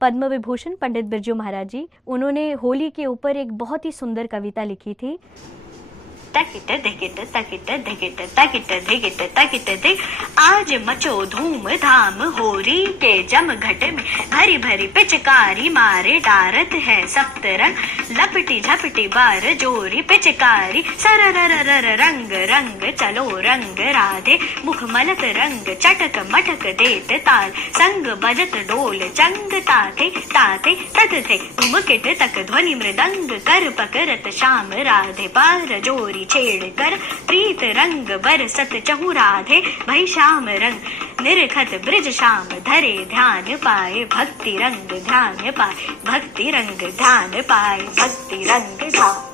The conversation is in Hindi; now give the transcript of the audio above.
पद्म विभूषण पंडित बिरजू महाराज जी, उन्होंने होली के ऊपर एक बहुत ही सुंदर कविता लिखी थी। तकिट धिकिट तकिट धिकिट तकिट धिकिट तकिट धिक, आज मचो धूम धाम होरी के जम घट में, भरी भरी पिचकारी मारे डारत है सप्तरंग, लपटी झपटी बार जोरी पिचकारी, सररररर रंग रंग चलो रंग राधे, मुख मलक रंग चटक मटक देत ताल, संग बजत डोल चंग ताते ताते तत थे, धुमकिट तक ध्वनि मृदंग कर पकरत श्याम राधे, पार जोरी छेड़ कर प्रीत रंग बरसत चहु राधे, भई श्याम रंग निरखत ब्रिज श्याम धरे, ध्यान पाए भक्ति रंग ध्यान पाए, भक्ति रंग ध्यान पाए, भक्ति रंग ध्यान